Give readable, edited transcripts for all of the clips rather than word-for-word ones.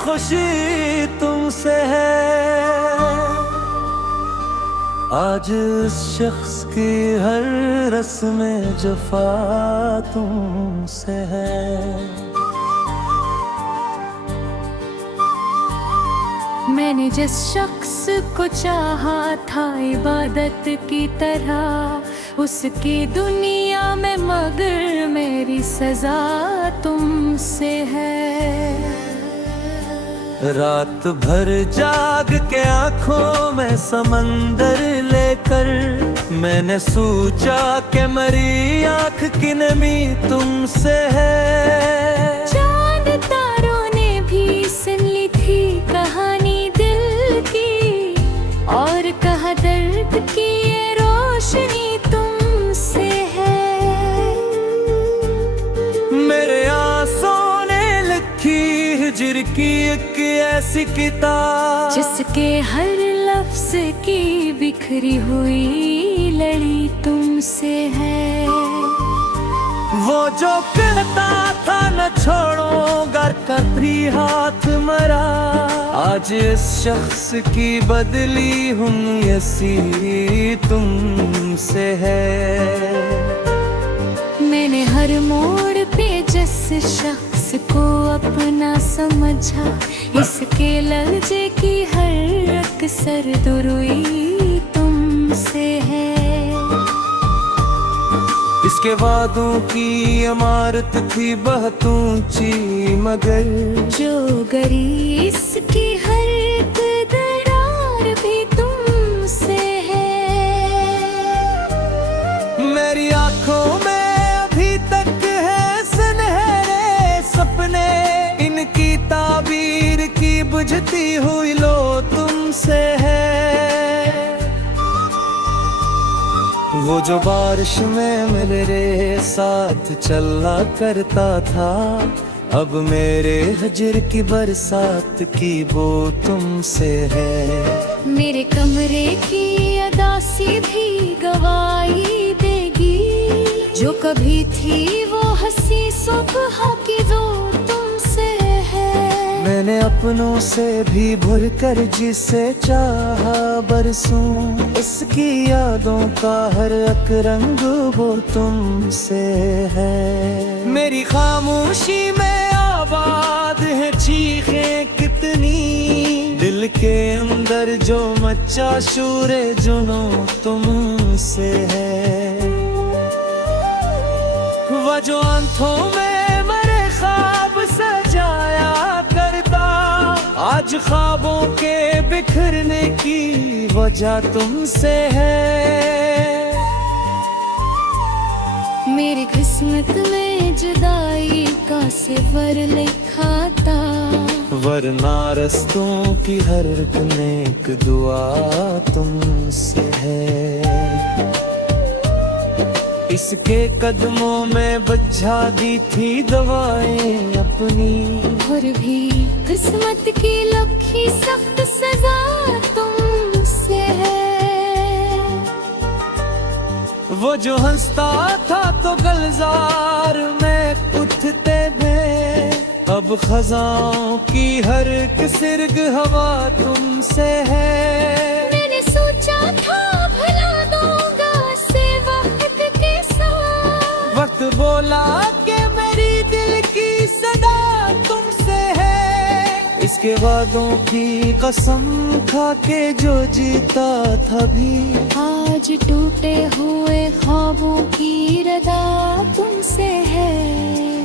खुशी तुमसे है। आज उस शख्स की हर रस्में जफा तुमसे है। मैंने जिस शख्स को चाहा था इबादत की तरह, उसकी दुनिया में मगर मेरी सजा तुमसे है। रात भर जाग के आंखों में समंदर लेकर मैंने सोचा कि मेरी आंख की नमी तुमसे है। चांद तारों ने भी सुन ली थी कहानी दिल की, और कहा दर्द की ये रोशनी तुमसे है। मेरे आंसुओं ने लिखी हिज्र की एक ऐसी किताब, जिसके हर लफ्ज की बिखरी हुई लड़ी तुमसे है। वो जो कहता था न छोड़ो घर का भी हाथ मरा, आज इस शख्स की बदली हूँ ऐसी तुमसे है। मैंने हर मोड़ पे जिस शख्स को अपना समझा, इसके लहजे की हर अक्सर दुरुई तुमसे है। इसके वादों की इमारत थी बहुत ऊंची, मगर जो गरी इसकी हर एक दरार भी तुमसे है। मेरी आंखों में अभी तक है सुनहरे सपने, इनकी ताबीर की बुझती हुई लो तुमसे है। वो जो बारिश में मेरे साथ चला करता था, अब मेरे हजर की बरसात की वो तुमसे है। मेरे कमरे की अदासी भी गवाही देगी, जो कभी थी वो हंसी सुबह की वो तुमसे है। मैंने अपनों से भी भूल कर जिसे चाहा बरसूं, इसकी यादों का हर एक रंग वो तुमसे है। मेरी खामोशी में आबाद है चीखें कितनी, दिल के अंदर जो मचा शूरे जुनू तुमसे है। वह जो आंखों में मेरे ख्वाब सजाया करता, आज ख्वाबों के बिखरने की वजह तुमसे है। मेरी किस्मत में जुदाई का सिफर लिखा था, वरना रस्तों की हर एक नेक दुआ तुमसे है। इसके कदमों में बजा दी थी दवाएं अपनी, और भी किस्मत की लखी सख्त सजा तुमसे है। वो जो हंसता था तो गलजार में उठते थे, अब खजाओं की हर एक सिरग हवा तुमसे है। मैंने सोचा था भला दूंगा से वक्त के साथ, वक्त बोला कि मेरी दिल की सदा तुमसे है। इसके वादों की कसम खा के जो जीता था भी, आज टूटे हुए ख्वाबों की रदा तुमसे है।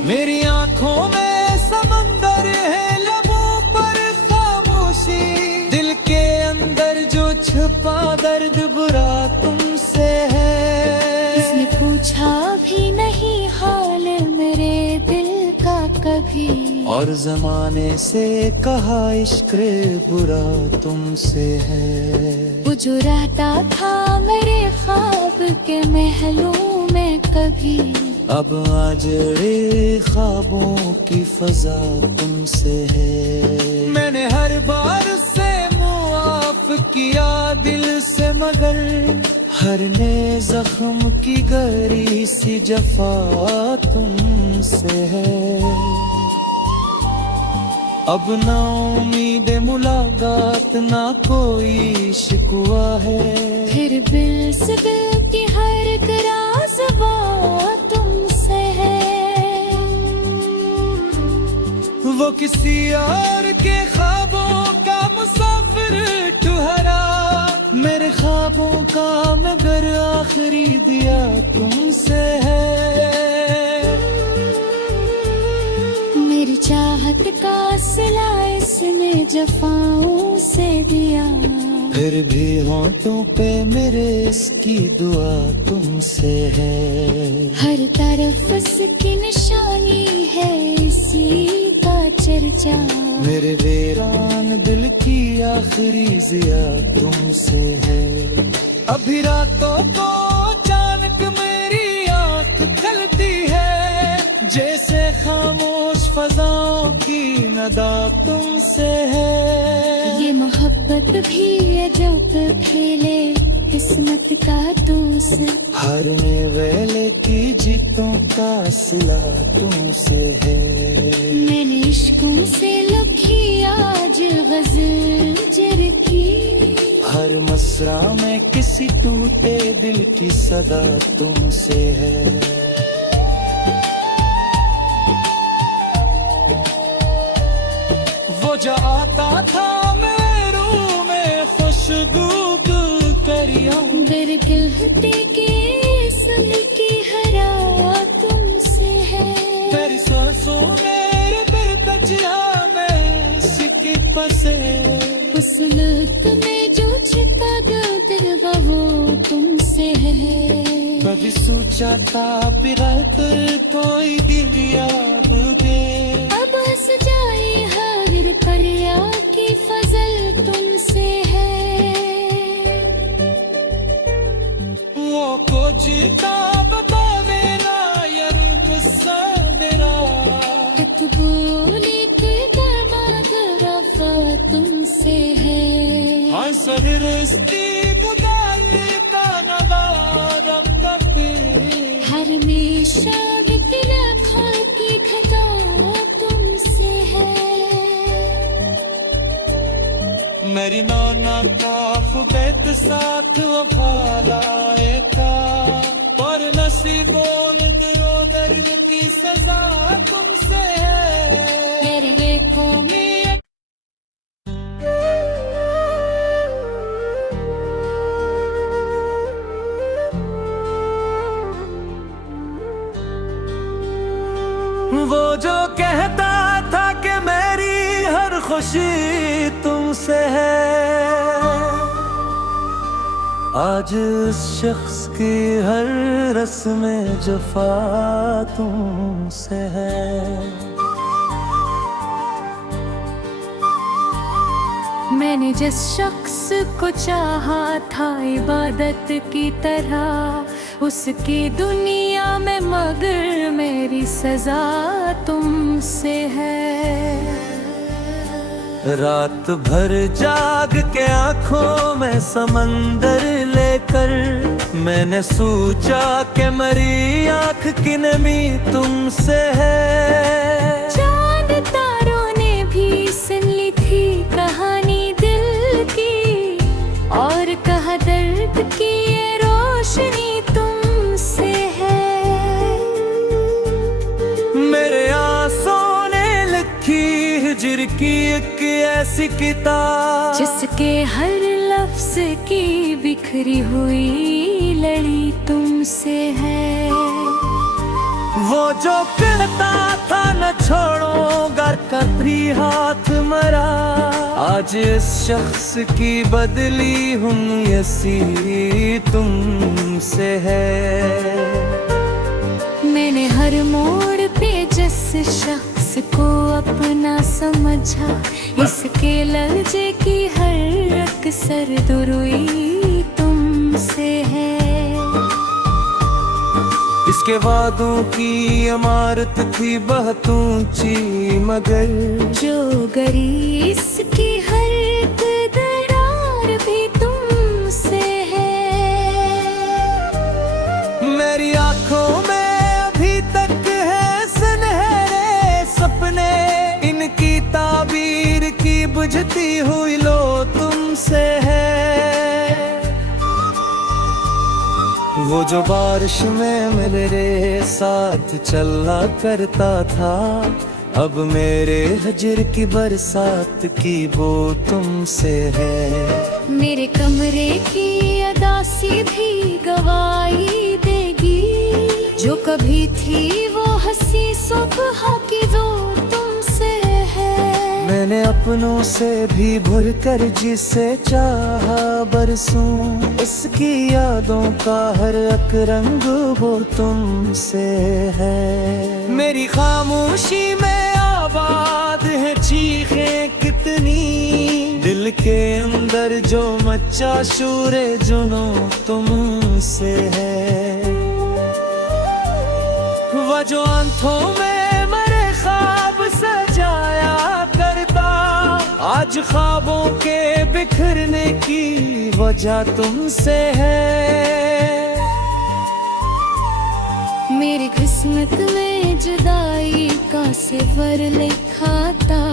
मेरी आंखों में समंदर है लबों पर खामोशी, दिल के अंदर जो छुपा दर्द बुरा तुमसे है। इसने पूछा भी नहीं हाल मेरे दिल का कभी, और जमाने से कहा इश्क बुरा तुमसे है। वो जो रहता था मेरे ख्वाब के महलों में कभी, अब आज ख्वाबों की फजा तुमसे है। मैंने हर बार से मुआफ किया दिल से, मगर हर नए जख्म की गहरी सी जफा तुमसे है। अब ना उम्मीद मुलाकात ना कोई शिकवा है। फिर बिल से बिल की हर एक राज बात तुमसे है। वो किसी और के ख्वाबों का मुसाफिर ठहरा, मेरे ख्वाबों का मगर आखिरी दिया तुमसे है। मेरी चाहत का सिला इसने जफाओं से दिया। फिर भी होंठों पे मेरे इसकी दुआ तुमसे है। हर तरफ इसकी निशानी है, इसी का चर्चा। मेरे वीरान दिल की आखिरी जिया तुमसे है। अभी रातों को अचानक मेरी आंख खलती है, जैसे खामोश फजाओं की नदा तुमसे है। ये मोहब्बत भी अजब खेले किस्मत का दूसरा। हर में वेले की जीतों का सिला तुमसे है। मैंने इश्कों से लिखी आज गज़ल जर की। हर मसरा में किसी टूटे दिल की सदा तुमसे है। वो जो आता था मेरे रूह में खुशबू करिया, बिरगिलहती की सुन की हरा तुमसे है। तेरी सांसों मेरे दिल तजिया में सिक्की पसे। उस लुत्फ में जो छिपा गया दिल वो तुमसे है। कभी सोचा था पिरात कोई गिरिया होगे, अब हंस जाए हाजिर करिया की फजल तुमसे है। वो को जीता बता मेरा यार गुस्सा मेरा। कतबूली के दरबार रफा तुमसे है। हाँ सरस्ती गुजारी का नज़ारा कभी। हमेशा बिखरा खा की खता तुमसे है। मेरी नाना का खुबैत साथ वफालाए का, पर नसीबों ने दियो दर्द की सजा तुमसे है। मेरे देखो में वो जो कहता था कि मेरी हर खुशी तुमसे है, आज उस शख्स की हर रस्म जफा तुमसे है। मैंने जिस शख्स को चाहा था इबादत की तरह, उसकी दुनिया में मगर मेरी सजा तुमसे है। रात भर जाग के आंखों में समंदर लेकर, मैंने सोचा कि मेरी आंख की नमी तुमसे है। चांद तारों ने भी सुन ली थी कहानी दिल की, और कहा दर्द की ये रोशनी तुमसे है। मेरे आंसुओं ने लिखी हिज्र की एक ऐसी किताब, जिसके हर लफ्ज की बिखरी हुई लड़ी तुमसे है। वो जो कहता था न छोड़ो घर का भी हाथ मरा, आज इस शख्स की बदली हूँ ऐसी तुमसे है। मैंने हर मोड़ पे जिस शख्स को अपना समझा, इसके लहजे की हर अक्सर दुरुई तुमसे है। इसके वादों की इमारत थी बहुत ऊंची, मगर जो गरी इसकी हर एक दरार भी तुमसे है। मेरी आंखों में अभी तक है सुनहरे सपने, इनकी ताबीर बुझती हुई लो तुमसे है। वो जो बारिश में मेरे साथ चला करता था, अब मेरे हजर की बरसात की वो तुमसे है। मेरे कमरे की अदासी भी गवाही देगी, जो कभी थी वो हंसी सुबह की वो तुमसे है। मैंने अपनों से भी भर कर जिसे चाहा बरसूं, उसकी यादों का हर एक रंग वो तुमसे है। मेरी खामोशी में आबाद है चीखें कितनी, दिल के अंदर जो मचा शूरे जुनू तुमसे है। वह जो आंखों में मरे ख्वाब सजाया करता, आज ख्वाबों के बिखरने की वजह तुमसे है। मेरी किस्मत में जुदाई का सिफर लिखा था,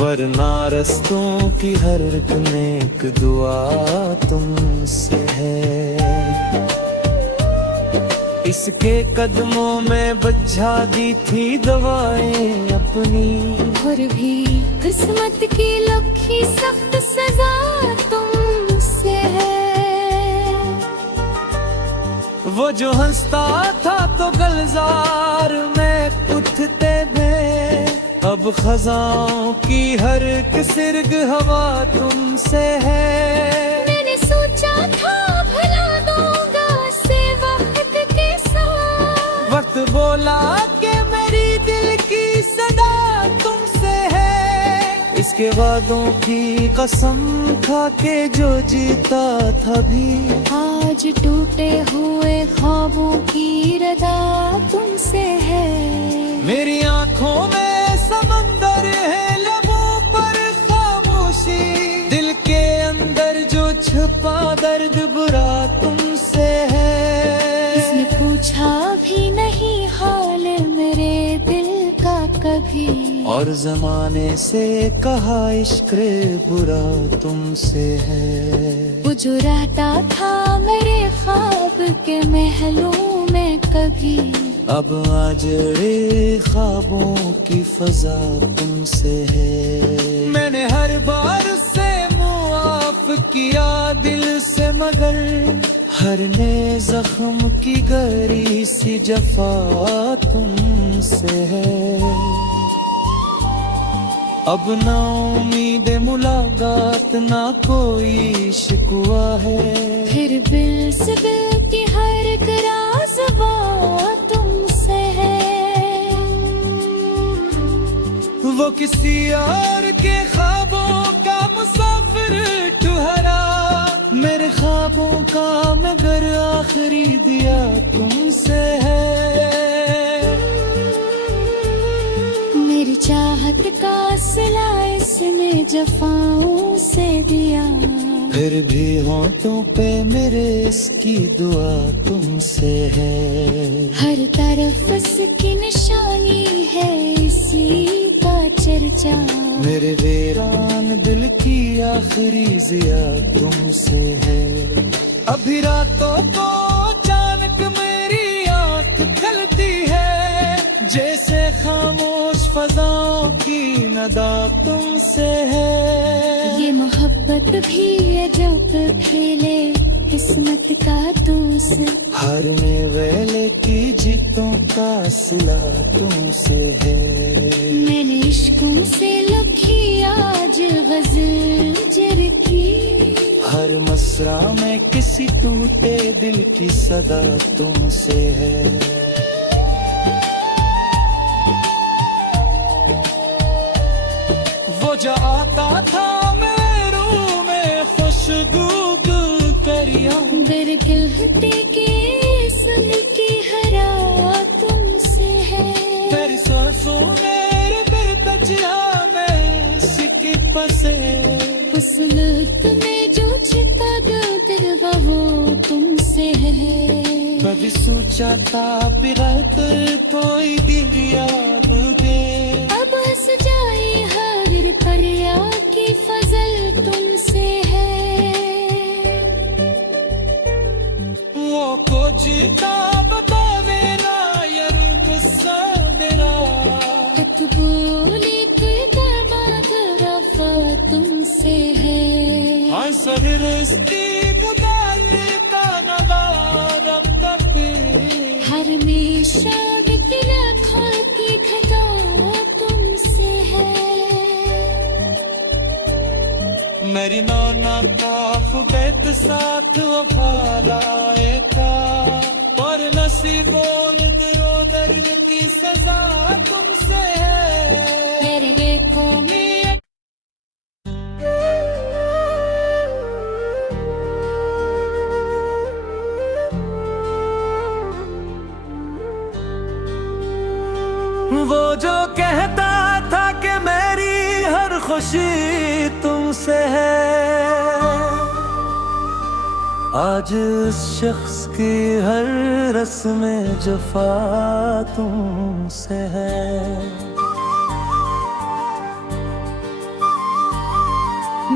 वरना रस्तों की हर एक नेक दुआ तुमसे है। इसके कदमों में बजा दी थी दवाएं अपनी, और भी किस्मत की लखी सख्त सजा तुमसे है। वो जो हंसता था तो गलजार में उठते में, अब खजाओं की हर एक सिरग हवा तुमसे है। मैंने सोचा था भला दूंगा से वक्त के साथ, वक्त बोला कि मेरी दिल की सदा तुमसे है। इसके वादों की कसम खा के जो जीता था भी, आज टूटे हुए ख्वाबों की रदा तुमसे है। मेरी आंखों में समंदर है, लबों पर खामोशी, दिल के अंदर जो छुपा दर्द बुरा तुमसे है। इसने पूछा भी नहीं हाल मेरे दिल का कभी, और जमाने से कहा इश्क बुरा तुमसे है। वो जो रहता था मेरे ख्वाब के महलों में कभी, अब आजड़े ख्वाबों की फजा तुमसे है। मैंने हर बार उससे मुआफ किया दिल से, मगर हर ने जख्म की गहरी सी जफा तुमसे है। अब ना उम्मीद मुलाकात ना कोई शिकवा है, फिर बिल से बिल की हर एक राज बात तुमसे है। वो किसी और के ख्वाबों का मुसाफिर ठहरा, मेरे ख्वाबों का मगर आखिरी दिया तुमसे है। मेरी चाहत का सिला इसने जफाओं से दिया, फिर भी होंठों पे मेरे इसकी दुआ तुमसे है। हर तरफ इसकी निशानी है इसी का चर्चा, मेरे वीरान दिल की आखिरी जिया तुमसे है। अभी रातों को अचानक मेरी आंख खलती है, जैसे खामोश फजाओं की नदा तुमसे है। ये मोहब्बत भी अजब खेले किस्मत का दूसरा, हर में वेले की जीतों का सिला तुमसे है। मैंने इश्कों से लिखी आज गजल जर की, हर मसरा में किसी टूटे दिल की सदा तुमसे है। वो जो आता था मेरे रूह में खुशबू करिया, बिरगिलहते के संग की हरा तुमसे है। तेरी सांसों मेरे दिल तजिया में सिक्की पसे, उस लुत्फ में जो छिपा दिल वो तुमसे है। कभी सोचा था बिरात कोई दिल याद गे, अब हंस जाए हाजिर फरिया की जीता बता मेरा या गुस्सा मेरा। बोले कोई बर्बाद रफा तुमसे है। हाँ सरिश्ती गुदार का नवा रब्ता पे। हर हमेशा बिखरा खा की घटा तुमसे है। मेरी नाना का खुबैत साथ वफालाए का। और नसीबों दो दर्द की सजा तुमसे है। मेरे कौमी वो जो कहता था कि मेरी हर खुशी तुमसे है। आज उस शख्स की हर रस्म जफा तुमसे है।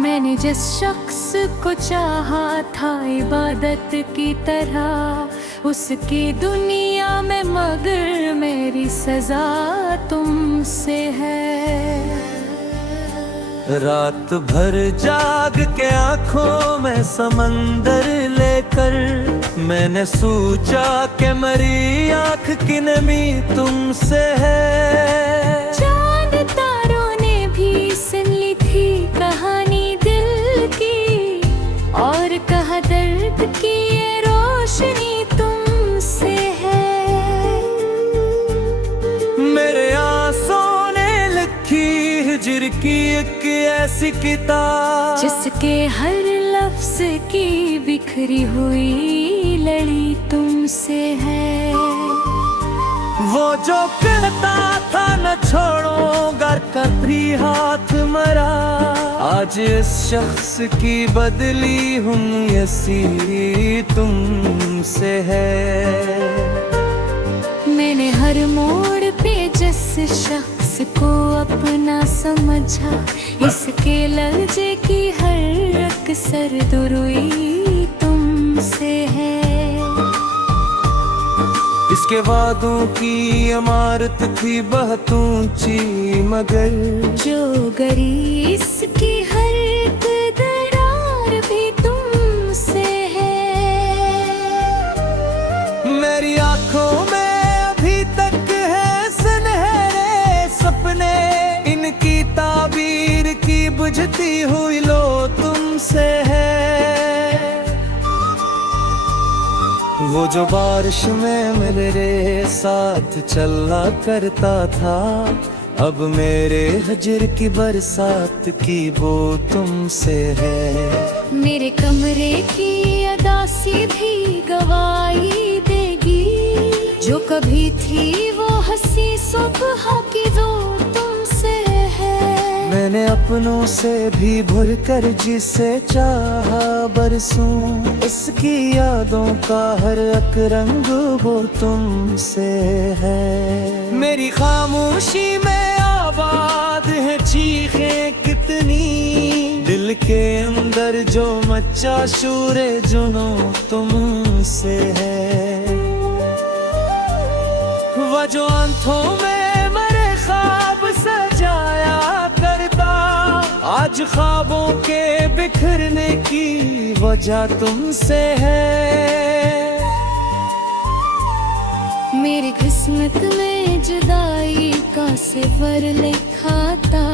मैंने जिस शख्स को चाहा था इबादत की तरह, उसकी दुनिया में मगर मेरी सजा तुमसे है। रात भर जाग के आंखों में समंदर लेकर, मैंने सोचा कि मेरी आंख की नमी तुमसे है। चांद तारों ने भी सुन ली थी कहानी दिल की, और कहा दर्द की ये रोशनी तुमसे है। मेरे आंसुओं ने लिखी हिज्र की एक ऐसी किताब, जिसके हर लफ्ज की बिखरी हुई लड़ी तुमसे है। वो जो कहता था न छोड़ूंगा कभी हाथ मरा, आज इस शख्स की बदली हूँ ऐसी तुमसे है। मैंने हर मोड़ पे जिस शख्स को अपना समझा, इसके लहजे की हर अक्सर दुरुई तुमसे है। इसके वादों की इमारत थी बहुत ऊंची, मगर जो गरी इसकी हर एक दरार भी तुमसे है। मेरी आंखों में अभी तक है सुनहरे सपने, इनकी ताबीर की बुझती हुई लो तुमसे है। वो जो बारिश में मेरे साथ चला करता था, अब मेरे हजर की बरसात की वो तुमसे है। मेरे कमरे की अदासी भी गवाही देगी, जो कभी थी वो हंसी सुबह की जो तुमसे है। मैंने अपनों से भी भूल कर जिसे चाहा बरसूं, इसकी यादों का हर एक रंग वो तुमसे है। मेरी खामोशी में आबाद है चीखें कितनी, दिल के अंदर जो मचा शूरे जुनू तुमसे है। वह जो आंखों में मरे ख्वाब सजाया करता, आज ख्वाबों के बिखरने की वजह तुमसे है। मेरी किस्मत में जुदाई का सिफर लिखा था,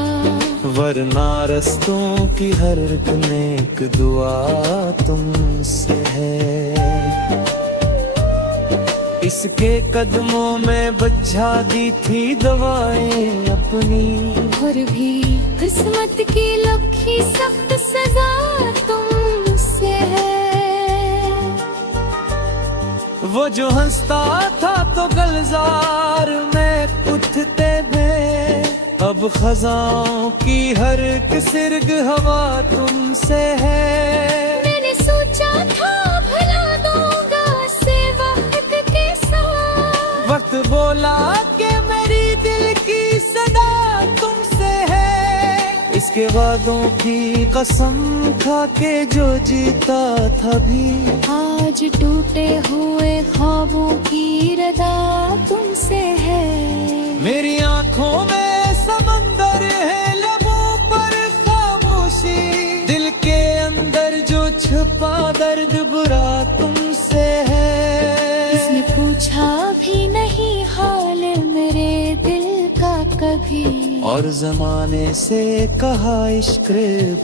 वरना रस्तों की हर एक नेक दुआ तुमसे है। इसके कदमों में बजा दी थी दवाएं अपनी, और भी किस्मत की लखी सख्त सजा तुमसे है। वो जो हंसता था तो गलजार में उठते में, अब खजाओं की हर एक सिरग हवा तुमसे है। मैंने सोचा था भला दूंगा से वक्त के साथ, वक्त बोला कि मेरी दिल की सदा तुमसे है। इसके के वादों की कसम खा के जो जीता था भी, आज टूटे हुए ख्वाबों की रदा तुमसे है। मेरी आंखों में समंदर है, लबों पर खामोशी, दिल के अंदर जो छुपा दर्द बुरा तुमसे है। किसने पूछा भी नहीं हाल मेरे दिल का कभी, और जमाने से कहा इश्क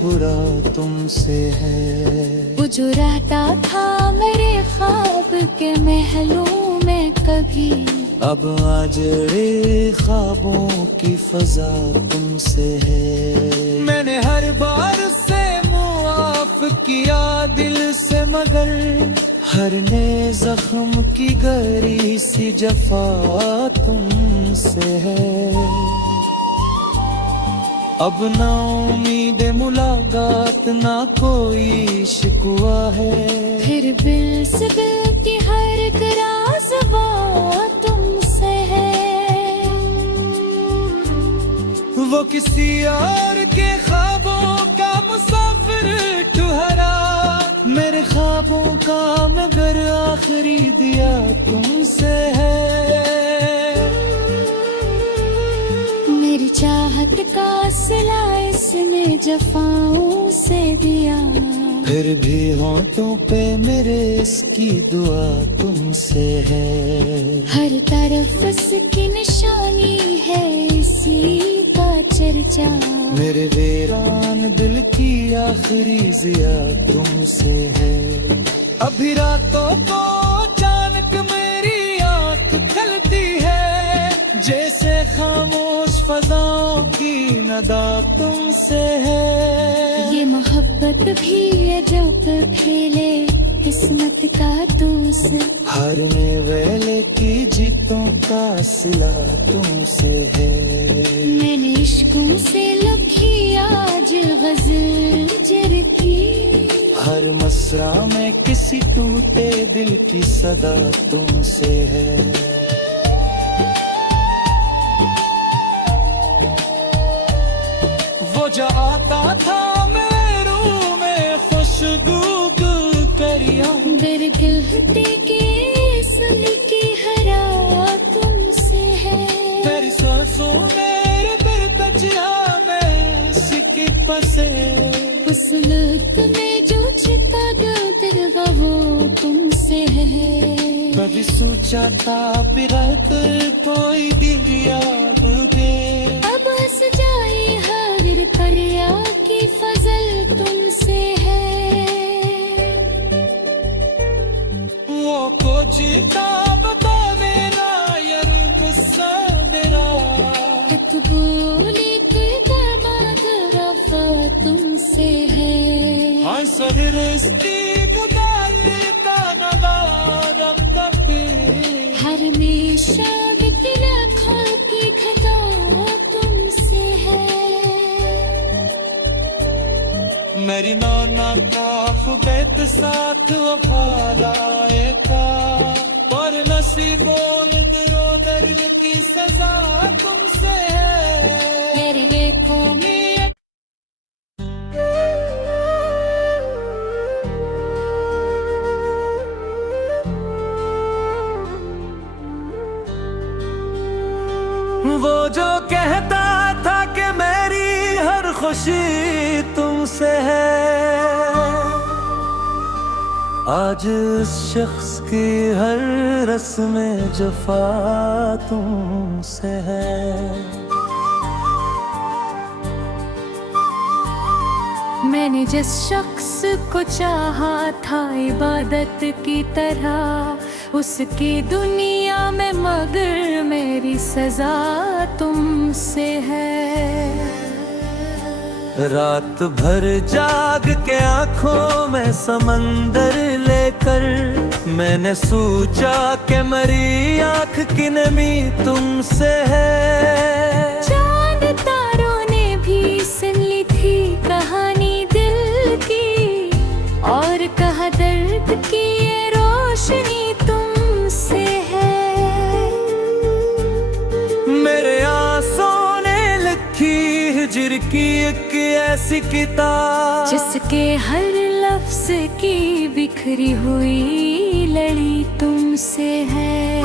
बुरा तुमसे है। वो जो रहता था मेरे ख्वाब के महलों में कभी, अब आज ख्वाबों की फजा तुमसे है। मैंने हर बार से मुआफ किया दिल से, मगर हर ने जख्म की गहरी सी जफा तुमसे है। अब ना उम्मीद मुलाकात, ना कोई शिकवा है, फिर दिल से दिल की हर एक राज़ बात तुमसे है। वो किसी और के ख्वाबों का मुसाफिर ठहरा, मेरे ख्वाबों का मगर आखिरी दिया तुमसे है। मेरी चाहत का सिला इसने जफाओं से दिया, फिर भी होंठों पे मेरे इसकी दुआ तुमसे है। हर तरफ इसकी निशानी है, इसी का चर्चा, मेरे वीरान दिल की आखिरी जिया तुमसे है। अभी रातों को अचानक मेरी आंख खलती है, जैसे खामोश फजाओं की नदा तुमसे है। ये मोहब्बत भी है जब खेले किस्मत का दूसरा, हर में वेले की जीतों का सिला तुमसे है। मैंने इश्कों से लिखी आज गजल जर की, हर मसरा में किसी टूटे दिल की सदा तुमसे है। वो जो आता था मेरे रूह में खुशबू करिया, दरगहते के सुन की हरा तुमसे है। तेरी सांसों मेरे दिल तजिया में सिक्के फंसे, उस लुत्फ में जो छिपा दिल वो तुमसे है। कभी सोचा था बिरत कोई दिल याद गए, अब हंस जाए हर फरिया की फजल तुमसे है। वो को जीता बता देना यार गुस्सा मेरा, बोले के दामाद रफा तुमसे है। हाँ सरस्ती गुदारी का नला रखता पे, हर हमेशा बिकला खा की घटा तुमसे है। मेरी नाना का खुबैत साथ वफालाए का, और नसीबों ने दरो दर्द की सजा तुमसे है। मेरे देखो वो जो कहता था कि मेरी हर खुशी तुमसे है, आज उस शख्स की हर रस्म जफा तुमसे है। मैंने जिस शख्स को चाहा था इबादत की तरह, उसकी दुनिया में मगर मेरी सजा तुमसे है। रात भर जाग के आंखों में समंदर लेकर, मैंने सोचा कि मेरी आंख की नमी तुमसे है। चांद तारों ने भी सुन ली थी कहानी दिल की, और कहा दर्द की ये रोशनी तुमसे है। मेरे आंसू ने लिखी हिजर की एक ऐसी किताब जिसके हर लफ्ज की बिखरी हुई लड़ी तुमसे है।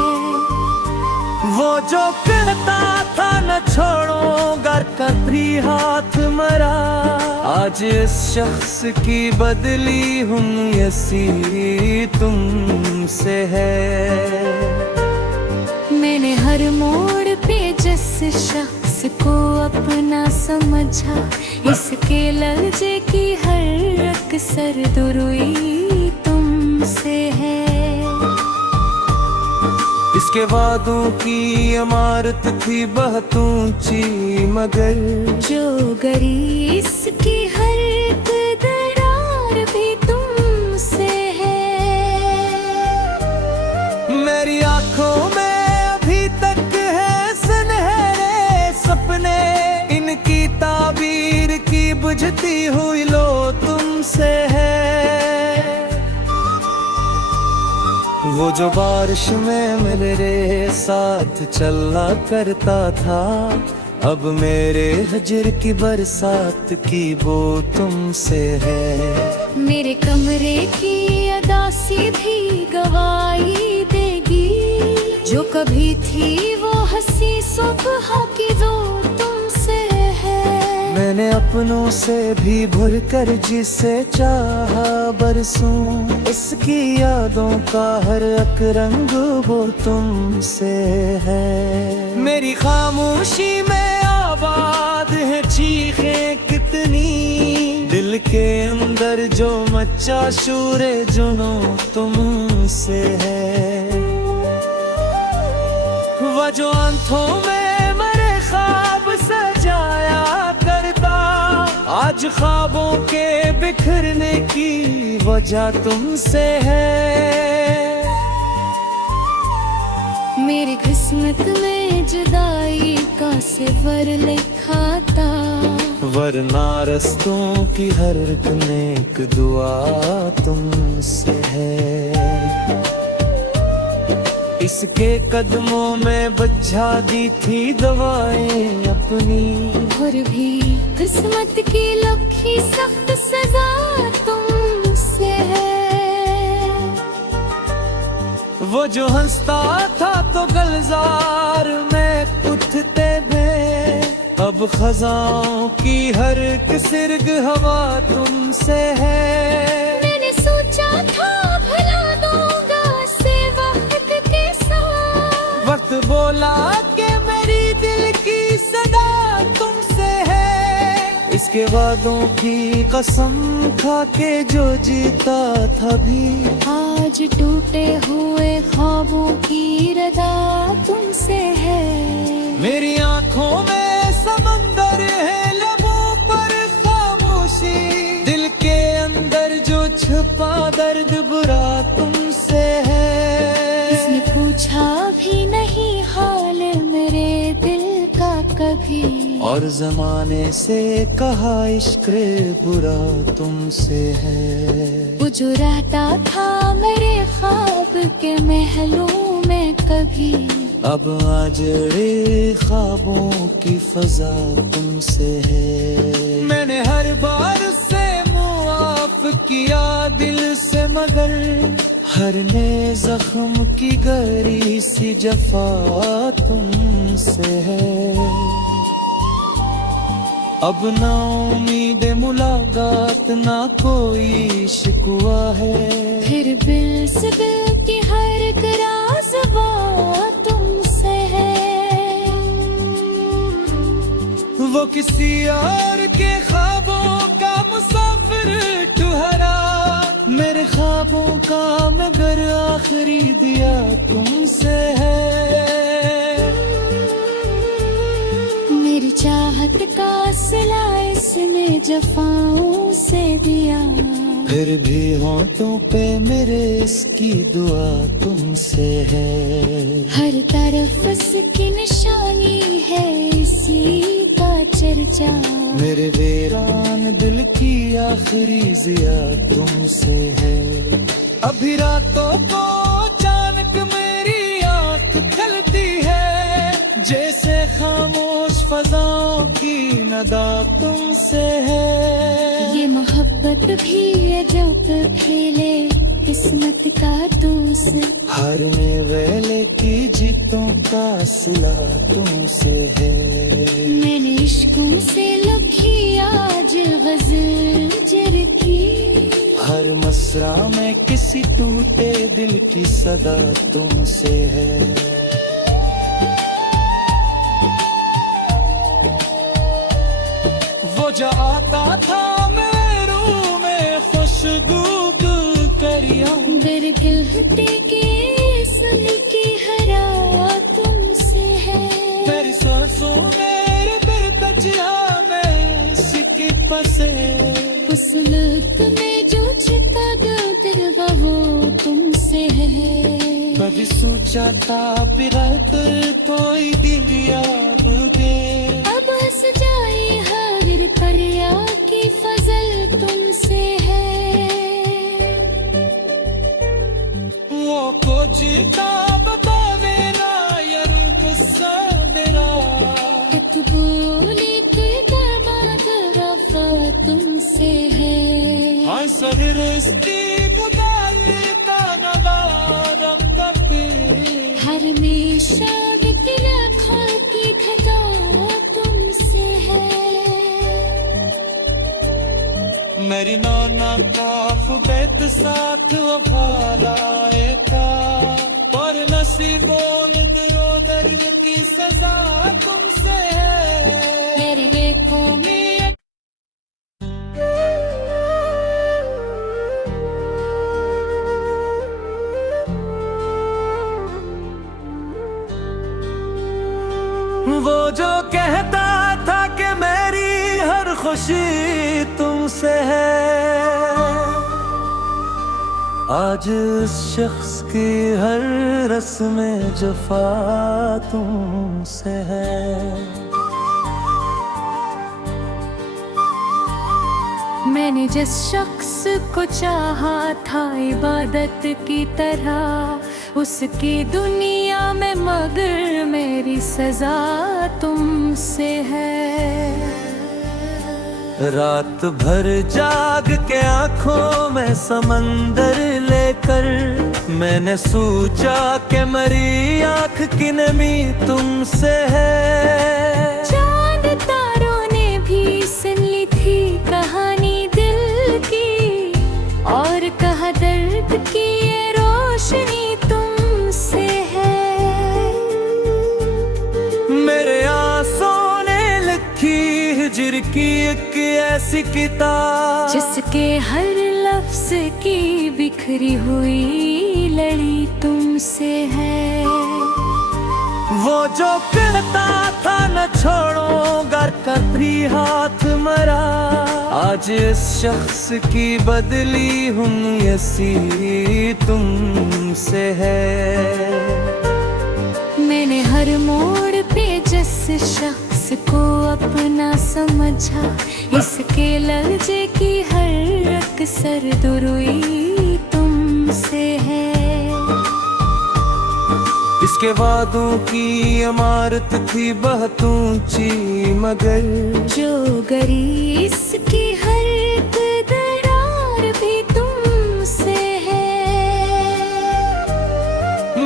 वो जो कहता था न छोड़ो घर का भी हाथ मरा, आज इस शख्स की बदली हूँ ऐसी तुमसे है। मैंने हर मोड़ पे जिस शख्स को अपना समझा, इसके लहजे की हर अक्सर दुरुई तुमसे है। इसके वादों की इमारत थी बहुत ऊंची, मगर जो गरी इसकी हर एक दरार भी तुमसे है। मेरी आंखों में अभी तक है सुनहरे सपने, इनकी ताबीर की बुझती हुई लो तुमसे है। वो जो बारिश में मेरे साथ चला करता था, अब मेरे हजर की बरसात की वो तुमसे है। मेरे कमरे की अदासी भी गवाही देगी, जो कभी थी वो हंसी सुबह की जो तुमसे है। मैंने अपनों से भी भूल कर जिसे चाहा बरसूं, इसकी यादों का हर एक रंग वो तुमसे है। मेरी खामोशी में आबाद है चीखें कितनी, दिल के अंदर जो मचा शूरे जुनू तुमसे है। वह जो आंखों में मरे ख्वाब सजाया करता, आज ख्वाबों के बिखरने की वजह तुमसे है। मेरी किस्मत में जुदाई का सिफर लिखा था, वरना रस्तों की हर एक नेक दुआ तुमसे है। इसके कदमों में बजा दी थी दवाएं अपनी, और भी किस्मत की लखी सख्त सजा तुमसे है। वो जो हंसता था तो गलजार में उठते में, अब खजाओं की हर एक सिरग हवा तुमसे है। मैंने सोचा था भला दूंगा से वक्त के साथ, वक्त बोला कि मेरी दिल की सदा तुमसे है। इसके वादों की कसम खा के जो जीता था भी, आज टूटे हुए ख्वाबों की रदा तुमसे है। मेरी आंखों में समंदर है लबों पर खामोशी, दिल के अंदर जो छुपा दर्द बुरा तुमसे है। इसने पूछा भी नहीं हाल मेरे दिल का कभी, और जमाने से कहा इश्क बुरा तुमसे है। वो जो रहता था मेरे ख्वाब के महलों में कभी, अब आजड़े ख्वाबों की फजा तुमसे है। मैंने हर बार से मुआफ किया दिल से, मगर हर नए जख्म की गहरी सी जफा तुमसे है। अब ना उम्मीद मुलाकात ना कोई शिकवा है, फिर दिल से दिल की हर एक राज बात तुमसे है। वो किसी और के ख्वाबों का मुसाफिर ठहरा, मेरे ख्वाबों का मगर आखिरी दिया तुमसे है। मेरी चाहत का सिला इसने जफाओं से दिया, फिर भी होंठों पे मेरे इसकी दुआ तुमसे है। हर तरफ इसकी निशानी है इसी का चर्चा, मेरे वीरान दिल की आखिरी जिया तुमसे है। अभी रातों को अचानक मेरी आंख खलती है, जैसे खामोश फजाओं की नदा तुमसे तुमसे है। ये मोहब्बत भी अजब खेले किस्मत का दूसरा, हारने वाले की जीतों का सिला तुमसे है। मैंने इश्कों से लिखी आज गज़ल जर की, हर मसरा में किसी टूटे दिल की सदा तुमसे है। वो जो आता था मेरे रूह में खुशबू करिया, बरगद के सुन के हरा तुमसे है। तेरी सांसों मेरे दिल तजिया में सिक्के पसे, उस लुत्फ में जो छिपा दिल वो तुमसे है। कभी सोचा था बिगड़त कोई दिल याद गे, अब हंस जाए हारिर परिया की फजल तुमसे है। वो को जीता बतावे ना यार गुस्सा मेरा, बोले कोई बर्बाद रफा तुमसे है। हाँ सगरस्ती गुदारी का नगा रखा पे, हर हमेशा बिखरा खा की खता तुमसे है। मेरी नाना काफ बैत साथ वफालाए का, पर नसीबों ने दियो दर्द की सजा तुमसे है। मेरी आँखों में वो जो कहता था कि मेरी हर खुशी तुमसे है, आज उस शख्स की हर रस्म जफा तुमसे है। मैंने जिस शख्स को चाहा था इबादत की तरह, उसकी दुनिया में मगर मेरी सजा तुमसे है। रात भर जाग के आंखों में समंदर लेकर, मैंने सोचा कि मेरी आंख की नमी तुमसे है। चांद तारों ने भी सुन ली थी कहानी दिल की, और कहा दर्द की ये रोशनी तुमसे है। मेरे आंसुओं ने लिखी हिज्र की एक ऐसी किताब, जिसके हर लफ्ज की बिखरी हुई लड़ी तुमसे है। वो जो कहता था न छोड़ो घर का भी हाथ मरा, आज इस शख्स की बदली हूँ ऐसी तुमसे है। मैंने हर मोड़ पे जिस शख्स को अपना समझा, इसके लहजे की हर अक्सर दुरुई तुमसे है। इसके वादों की इमारत थी बहुत ऊंची, मगर जो गरी इसकी हर एक दरार भी तुमसे है।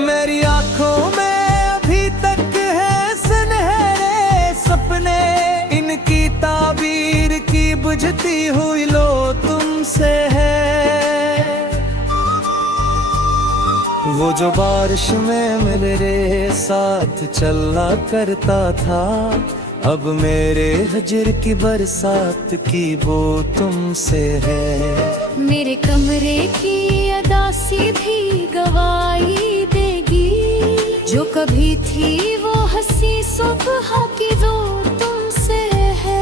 मेरी आंखों में अभी तक है सुनहरे सपने, इनकी ताबीर की बुझती हुई लो तुमसे है। वो जो बारिश में मेरे साथ चला करता था, अब मेरे हजर की बरसात की वो तुमसे है। मेरे कमरे की अदासी भी गवाही देगी, जो कभी थी वो हंसी सुबह की वो तुमसे है।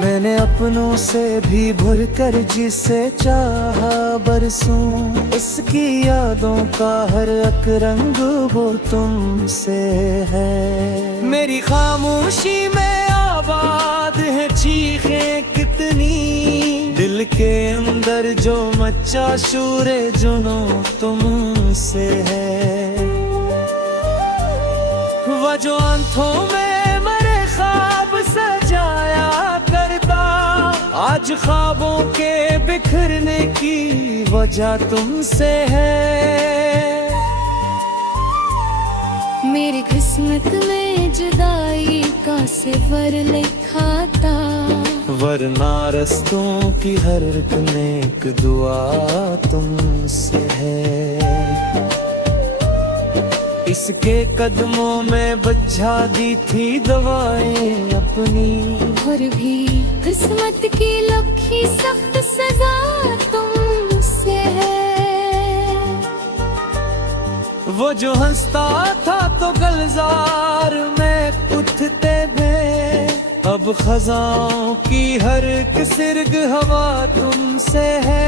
मैंने अपनों से भी भूल कर जिसे चाहा बरसों, इसकी यादों का हर एक रंग वो तुमसे है। मेरी खामोशी में आबाद है चीखें कितनी, दिल के अंदर जो मचा शूरे जुनू तुमसे है। वह जो आंखों में मरे ख्वाब सजाया करता, आज ख्वाबों के बिखरने की वजह तुमसे है। मेरी किस्मत में जुदाई का सिफर लिखा था, वरना रस्तों की हर एक नेक दुआ तुमसे है। इसके कदमों में बजा दी थी दवाएं अपनी, और भी किस्मत की लखी सख्त सजा तुमसे है। वो जो हंसता था तो गलजार में उठते में, अब खजाओं की हर एक सिरग हवा तुमसे है।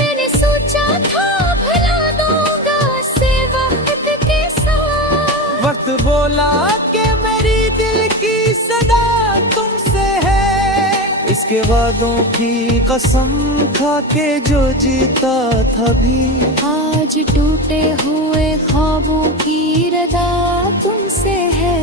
मैंने सोचा था भला दूंगा से वक्त के साथ, वक्त बोला कि मेरी दिल की सदा तुमसे है। इसके वादों की कसम खा के जो जीता था भी, आज टूटे हुए ख्वाबों की रदा तुमसे है।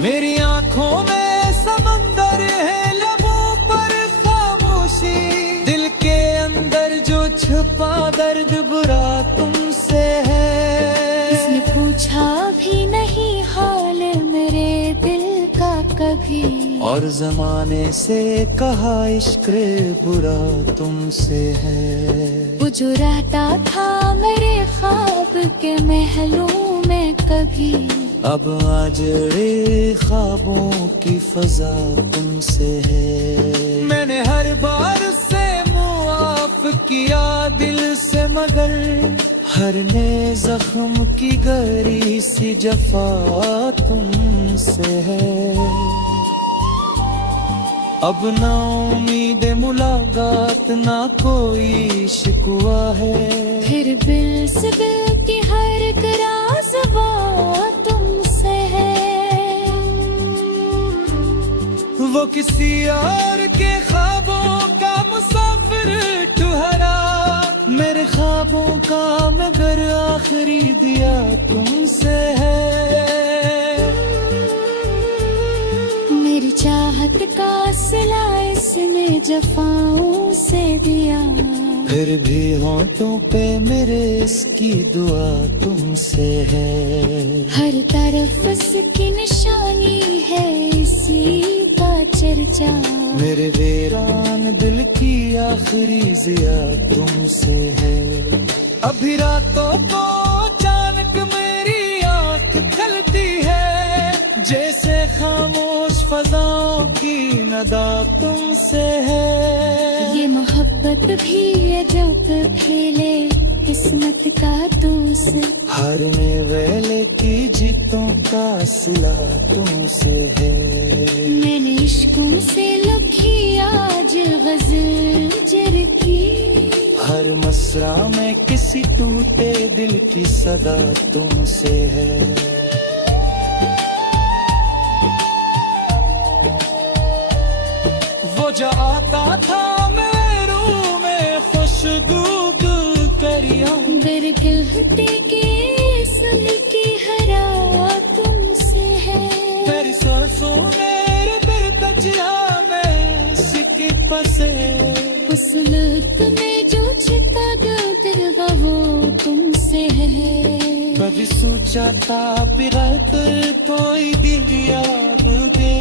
मेरी आंखों में समंदर है, लबों पर खामोशी, दिल के अंदर जो छुपा दर्द बुरा तुमसे है। इसने पूछा भी नहीं हाल मेरे दिल का कभी, और जमाने से कहा इश्क बुरा तुमसे है। वो जो रहता था मेरे ख्वाब के महलों में कभी, अब आज रे ख्वाबों की फजा तुमसे है। मैंने हर बार से मुआफ किया दिल से, मगर हर नए जख्म की गहरी सी जफा तुमसे है। अब ना उम्मीद मुलाकात ना कोई शिकवा है, फिर दिल से दिल की हर एक राज बात तुमसे है। वो किसी और के ख्वाबों का मुसाफिर ठहरा, मेरे ख्वाबों का मगर आखिरी दिया तुमसे है। मेरी चाहत का सिला इसने जफाओं से दिया, फिर भी होंठों पे मेरे इसकी दुआ तुमसे है। हर तरफ इसकी निशानी है, इसी का चर्चा। मेरे वीरान दिल की आखिरी जिया तुमसे है। अभी रातों को अचानक मेरी आंख खलती है, जैसे खामोश फजाओं की नदा तुमसे है। ये मोहब्बत भी है जब खेले किस्मत का दूस, हारने वाले की जीतों का सिला तुमसे है। मैंने इश्कों से लिखी आज गजल जर की, हर मसरा में किसी टूटे दिल की सदा तुमसे है। वो जो आता था मेरे रूह में खुशबू करिया, बिरगिलते के सल की हरा तुमसे है। तेरी सांसों मेरे दिल तजिया में सिक्के फंसे, उस लुत्फ में जो छिपा दिल वो तुमसे है। कभी सोचा था पिरात कोई दिल याद दे,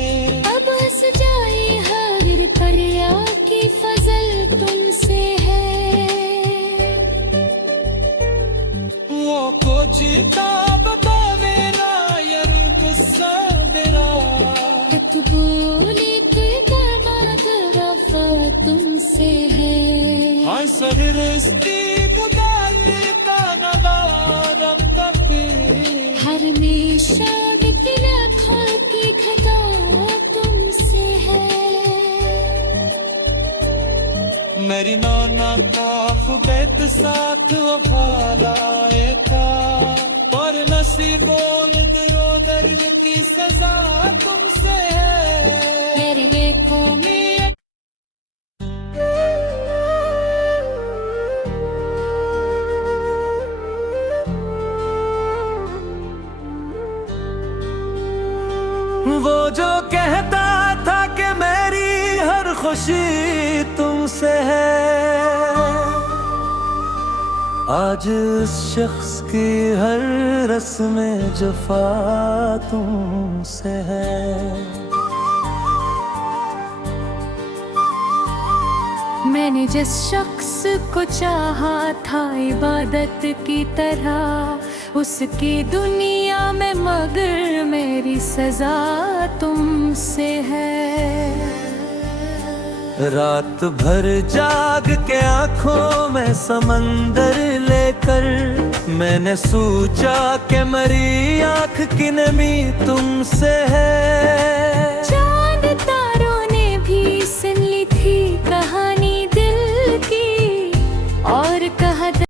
अब हंस जाए हर परिया की फजल तुमसे है। वो को जीता बतावे ना यार गुस्सा मेरा, बोले कोई गाना तरफा तुमसे है। हाँ सर रस्ती गुजारे का नगारा कपे, हर हमेशा बिखरा खा की खता तुमसे है। मेरी नाना काफ बैत साथ वफालाए का, पर नसीबों ने दियो दर्द की सजा तुमसे है। मेरे आँखों में वो जो कहता था कि मेरी हर खुशी तुमसे है। आज उस शख्स की हर रस्में जफा तुमसे है। मैंने जिस शख्स को चाहा था इबादत की तरह, उसकी दुनिया में मगर मेरी सजा तुमसे है। रात भर जाग के आंखों में समंदर लेकर, मैंने सोचा कि मेरी आंख की नमी तुमसे है।